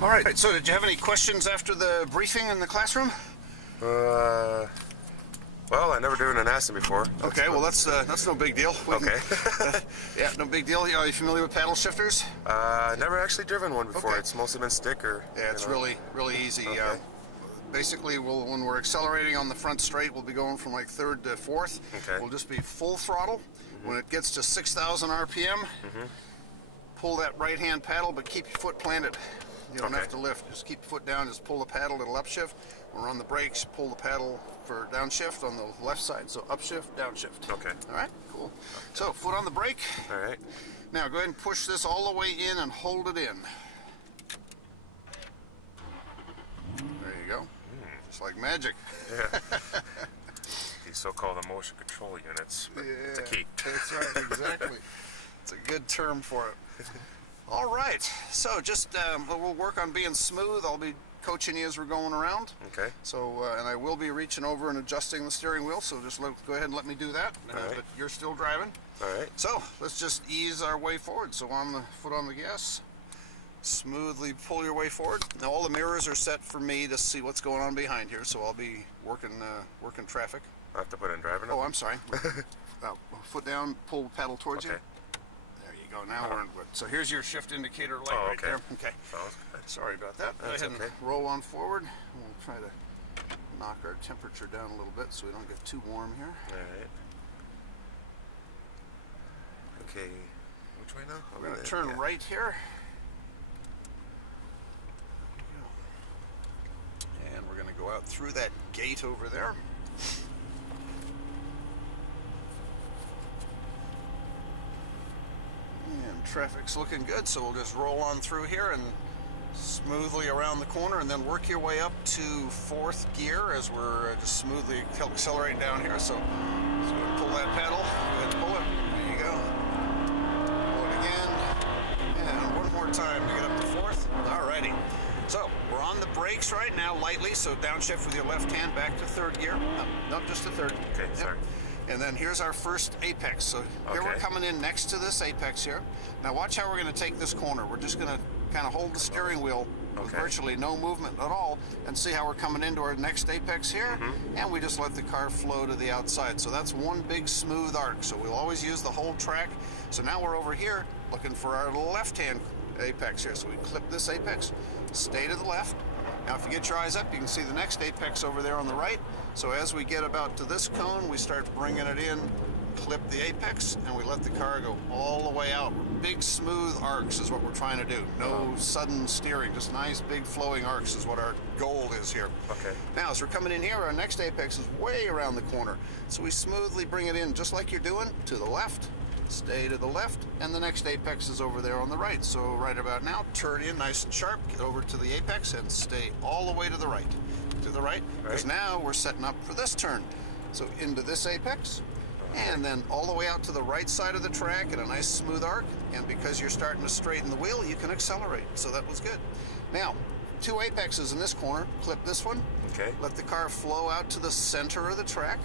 All right, so did you have any questions after the briefing in the classroom? Well, I never driven an Aston before. Okay, well that's no big deal. Okay. Yeah, no big deal. Are you familiar with paddle shifters? Never actually driven one before. Okay. It's mostly been stick or... Yeah, it's really easy. Okay. Basically, when we're accelerating on the front straight, we'll be going from like third to fourth. Okay. We'll just be full throttle. When it gets to 6,000 RPM, pull that right-hand paddle, but keep your foot planted. You don't have to lift. Just keep your foot down, just pull the paddle, it'll upshift. When we're on the brakes, pull the paddle for downshift on the left side. So upshift, downshift. Okay. All right, cool. Okay. So foot on the brake. All right. Now go ahead and push this all the way in and hold it in. There you go. It's like magic. Yeah. These so-called motion control units. Yeah, it's a key. That's right, exactly. It's a good term for it. All right, so just we'll work on being smooth. I'll be coaching you as we're going around. Okay. So, and I will be reaching over and adjusting the steering wheel, so just go ahead and let me do that. Right. But you're still driving. All right. So, let's just ease our way forward. So, on the foot on the gas, smoothly pull your way forward. Now, all the mirrors are set for me to see what's going on behind here, so I'll be working traffic. I have to put in driving. Oh, I'm sorry. Foot down, pull the paddle towards you. Okay. There you go. Now we're in good. So here's your shift indicator light right there. Okay. Sorry about that. Go ahead and roll on forward. We'll try to knock our temperature down a little bit so we don't get too warm here. All right. Okay. Which way now? We're going to turn right here. And we're going to go out through that gate over there. And traffic's looking good, so we'll just roll on through here and smoothly around the corner and then work your way up to fourth gear as we're just smoothly accelerating down here. So let's go ahead and pull that pedal. Go ahead and pull it. There you go. Pull it again. And one more time to get up to fourth. Alrighty. So we're on the brakes right now, lightly, so downshift with your left hand back to third gear. No, just to third. Okay, sorry. And then here's our first apex. So here we're coming in next to this apex here. Now watch how we're going to take this corner. We're just going to kind of hold the steering wheel with virtually no movement at all and see how we're coming into our next apex here. And we just let the car flow to the outside. So that's one big smooth arc. So we'll always use the whole track. So now we're over here looking for our left-hand apex here. So we clip this apex, stay to the left. Now if you get your eyes up, you can see the next apex over there on the right. So as we get about to this cone, we start bringing it in, clip the apex, and we let the car go all the way out. Big smooth arcs is what we're trying to do. No sudden steering, just nice big flowing arcs is what our goal is here. Okay. Now as we're coming in here, our next apex is way around the corner. So we smoothly bring it in just like you're doing, to the left, stay to the left, and the next apex is over there on the right. So right about now, turn in nice and sharp, get over to the apex, and stay all the way to the right. To the right, because now we're setting up for this turn. So into this apex, and then all the way out to the right side of the track in a nice smooth arc, and because you're starting to straighten the wheel, you can accelerate. So that was good. Now, two apexes in this corner, clip this one, let the car flow out to the center of the track.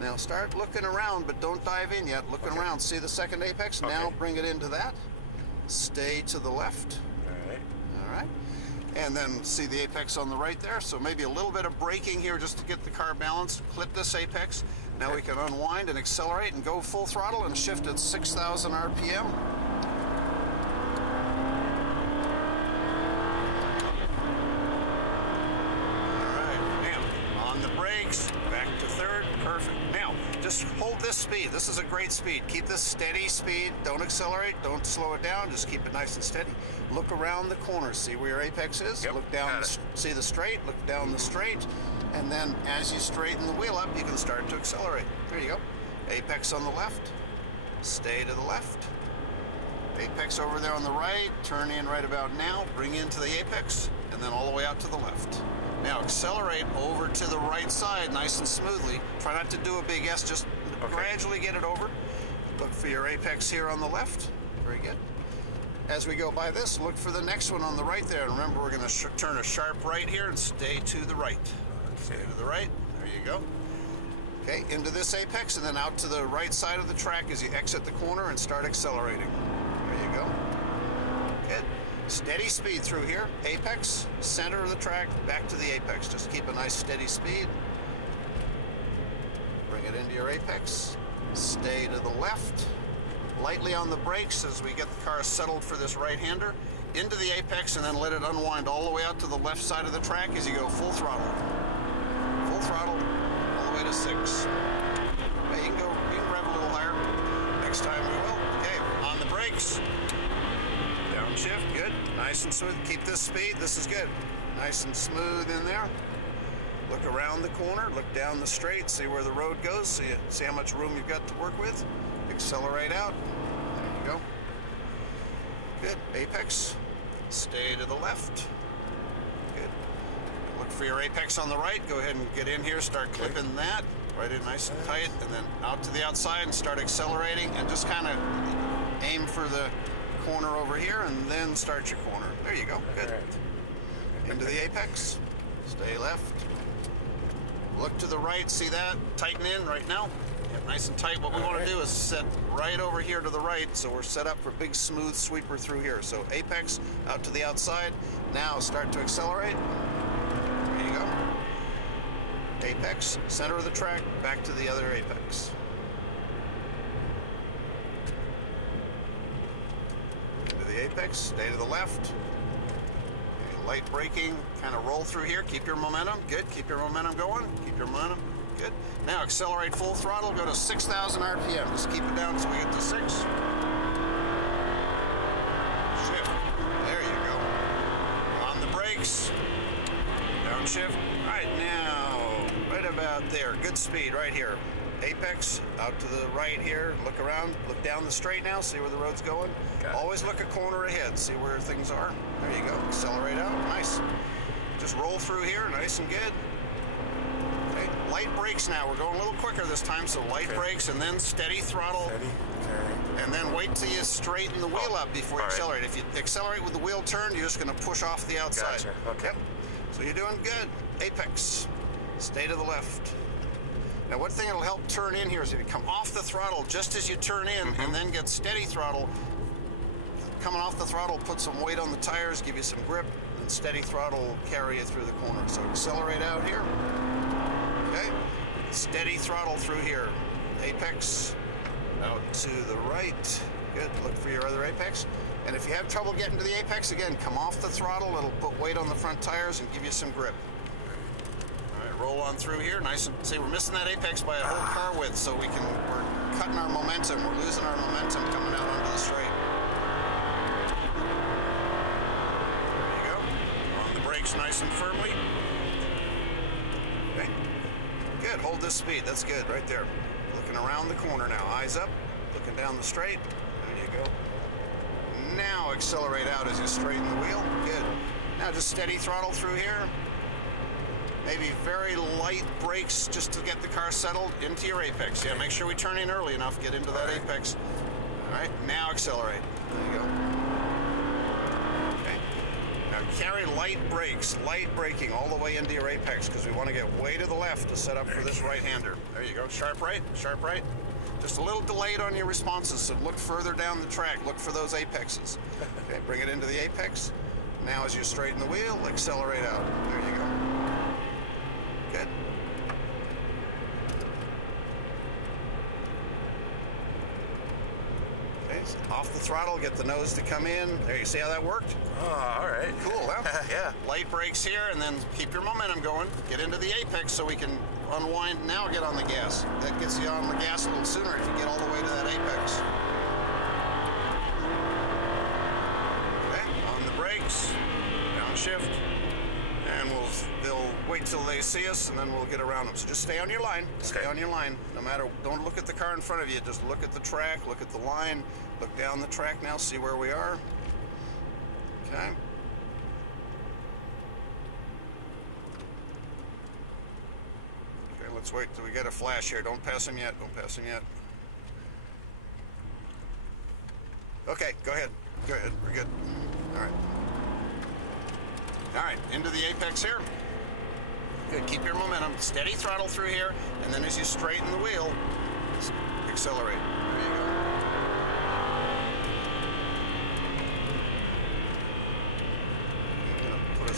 Now start looking around, but don't dive in yet. Looking around, see the second apex, now bring it into that. Stay to the left. All right. And then see the apex on the right there. So maybe a little bit of braking here just to get the car balanced. Clip this apex. Now we can unwind and accelerate and go full throttle and shift at 6,000 RPM. Back to third, perfect. Now, just hold this speed. This is a great speed. Keep this steady speed. Don't accelerate, don't slow it down. Just keep it nice and steady. Look around the corner. See where your apex is? Look down, see the straight, look down the straight. And then as you straighten the wheel up, you can start to accelerate. There you go. Apex on the left, stay to the left. Apex over there on the right, turn in right about now, bring into the apex, and then all the way out to the left. Now accelerate over to the right side nice and smoothly. Try not to do a big S, just gradually get it over. Look for your apex here on the left. Very good. As we go by this, look for the next one on the right there. And remember, we're going to turn a sharp right here and stay to the right. Stay to the right. There you go. Okay, into this apex and then out to the right side of the track as you exit the corner and start accelerating. There you go. Good. Steady speed through here. Apex, center of the track, back to the apex. Just keep a nice steady speed. Bring it into your apex. Stay to the left. Lightly on the brakes as we get the car settled for this right-hander. Into the apex and then let it unwind all the way out to the left side of the track as you go full throttle. Full throttle all the way to 6. Okay, you can rev a little higher. Next time we will. Okay, on the brakes. Downshift, good. Nice and smooth. Keep this speed. This is good. Nice and smooth in there. Look around the corner. Look down the straight. See where the road goes. See how much room you've got to work with. Accelerate out. There you go. Good. Apex. Stay to the left. Good. Look for your apex on the right. Go ahead and get in here. Start clipping that. Right in nice and tight. And then out to the outside and start accelerating. And just kind of aim for the corner over here and then start your corner. There you go. Good. Into the apex. Stay left. Look to the right. See that? Tighten in right now. Yep, nice and tight. What we want to do is set right over here to the right, so we're set up for big smooth sweeper through here. So apex out to the outside. Now start to accelerate. There you go. Apex, center of the track, back to the other apex. Into the apex, stay to the left. Okay, light braking, kind of roll through here. Keep your momentum. Good. Keep your momentum going. Keep your momentum. Good. Now accelerate full throttle, go to 6,000 RPM. Just keep it down until we get to 6. Shift. There you go. On the brakes. Downshift. All right, now, right about there. Good speed right here. Apex, out to the right here. Look around, look down the straight now, see where the road's going. Always look a corner ahead, see where things are. There you go. Accelerate out. Nice. Just roll through here, nice and good. Light brakes now. We're going a little quicker this time, so light brakes and then steady throttle. Steady. Okay. And then wait till you straighten the wheel up before you accelerate. If you accelerate with the wheel turned, you're just going to push off the outside. Gotcha. Okay. Yep. So you're doing good. Apex. Stay to the left. Now, one thing that'll help turn in here is if you come off the throttle just as you turn in and then get steady throttle, coming off the throttle, put some weight on the tires, give you some grip, and steady throttle will carry you through the corner. So accelerate out here. Okay, steady throttle through here. Apex, out to the right. Good, look for your other apex. And if you have trouble getting to the apex, again, come off the throttle. It'll put weight on the front tires and give you some grip. All right, roll on through here. Nice and, see, we're missing that apex by a whole car width, so we're cutting our momentum. We're losing our momentum coming out onto the straight. There you go. On the brakes nice and firmly. Okay. Good, hold this speed, that's good, right there. Looking around the corner now, eyes up, looking down the straight, there you go. Now accelerate out as you straighten the wheel, good. Now just steady throttle through here. Maybe very light brakes just to get the car settled into your apex. Yeah, make sure we turn in early enough, get into that apex. All right, now accelerate, there you go. Carry light brakes, light braking all the way into your apex because we want to get way to the left to set up for this right-hander. There you go. Sharp right, sharp right. Just a little delayed on your responses, so look further down the track. Look for those apexes. Okay, bring it into the apex. Now as you straighten the wheel, accelerate out. There you go. Good. Okay, so off the throttle, get the nose to come in. There, you see how that worked? Oh, all right. Cool, huh? Yeah. Light brakes here, and then keep your momentum going. Get into the apex so we can unwind. Now get on the gas. That gets you on the gas a little sooner if you get all the way to that apex. Okay, on the brakes, downshift, and they'll wait till they see us, and then we'll get around them. So just stay on your line. Stay on your line. No matter, don't look at the car in front of you. Just look at the track, look at the line, look down the track now, see where we are. Okay. Okay, let's wait till we get a flash here. Don't pass him yet. Don't pass him yet. Okay, go ahead. Go ahead. We're good. All right. All right, into the apex here. Good. Keep your momentum. Steady throttle through here, and then as you straighten the wheel, accelerate. There you go.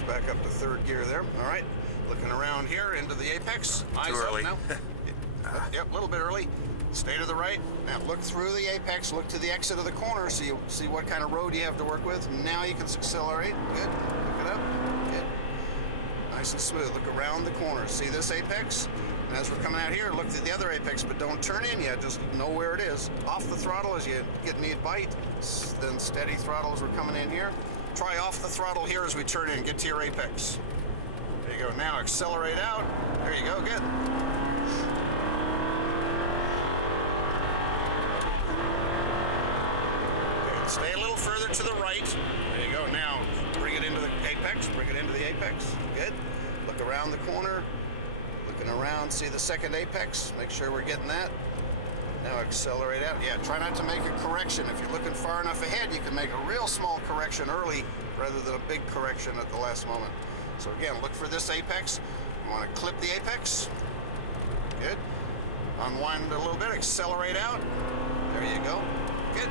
Apex, back up to third gear there. All right, looking around here into the apex. Eyes Too early. up now. Yep, a little bit early. Stay to the right. Now look through the apex, look to the exit of the corner so you see what kind of road you have to work with. Now you can accelerate. Good. Look it up. Good. Nice and smooth. Look around the corner. See this apex? And as we're coming out here, look at the other apex, but don't turn in yet. Just know where it is. Off the throttle as you get need bite. Then steady throttle as we're coming in here. Try off the throttle here as we turn in. Get to your apex. There you go. Now accelerate out. There you go. Good. Stay a little further to the right. There you go. Now, bring it into the apex. Bring it into the apex. Good. Look around the corner. Looking around, see the second apex. Make sure we're getting that. Now accelerate out. Yeah, try not to make a correction. If you're looking far enough ahead, you can make a real small correction early rather than a big correction at the last moment. So again, look for this apex. You want to clip the apex. Good. Unwind a little bit. Accelerate out. There you go. Good.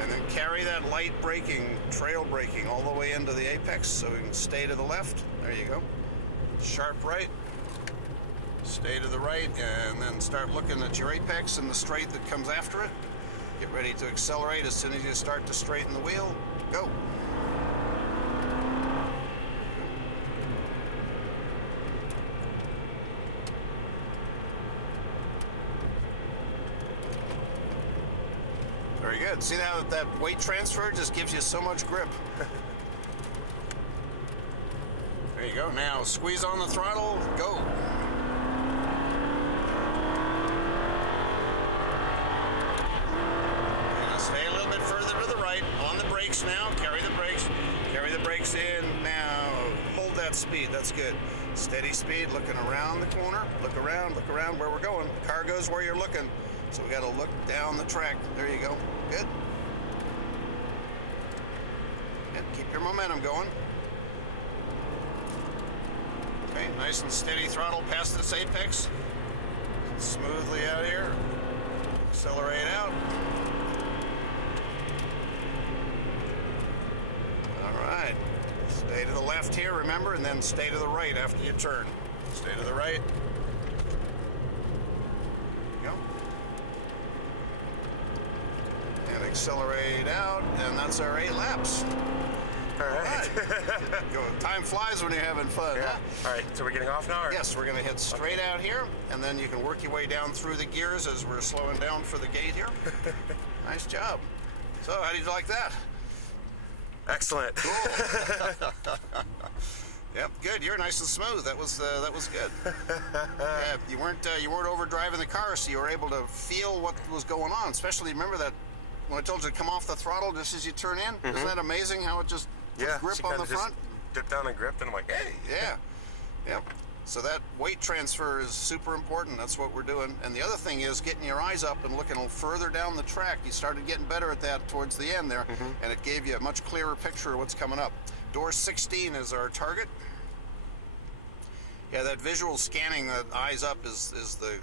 And then carry that light braking, trail braking, all the way into the apex so we can stay to the left. There you go. Sharp right. Stay to the right, and then start looking at your apex and the straight that comes after it. Get ready to accelerate as soon as you start to straighten the wheel. Go. Very good. See how that weight transfer just gives you so much grip. There you go. Now squeeze on the throttle. Go. Now stay a little bit further to the right. On the brakes now. Carry the brakes. Carry the brakes in. Now hold that speed. That's good. Steady speed. Looking around the corner. Look around where we're going. The car goes where you're looking. So we got to look down the track. There you go. Good. And keep your momentum going. Okay, nice and steady throttle past this apex. Smoothly out here. Accelerate out. All right. Stay to the left here, remember, and then stay to the right after you turn. Stay to the right. Accelerate out, and that's our 8 laps. All right. Go. Time flies when you're having fun. Yeah. Huh? All right, so we're getting off now? Or? Yes, we're going to head straight out here, and then you can work your way down through the gears as we're slowing down for the gate here. Nice job. So, how did you like that? Excellent. Cool. Yep, good. You're nice and smooth. That was good. Yeah, you weren't overdriving the car, so you were able to feel what was going on. Especially, remember that. When I told you to come off the throttle just as you turn in, isn't that amazing how it just puts grip on the front? Dipped down and gripped, and I'm like, hey. Yeah. Yep. So that weight transfer is super important. That's what we're doing. And the other thing is getting your eyes up and looking a little further down the track. You started getting better at that towards the end there, and it gave you a much clearer picture of what's coming up. Door 16 is our target. Yeah, that visual scanning, that eyes up is the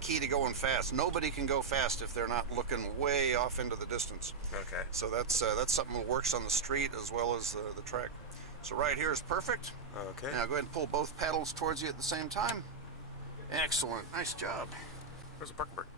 key to going fast. Nobody can go fast if they're not looking way off into the distance. Okay. So that's something that works on the street as well as the track. So right here is perfect. Okay. Now go ahead and pull both pedals towards you at the same time. Excellent. Nice job. Where's the park brake?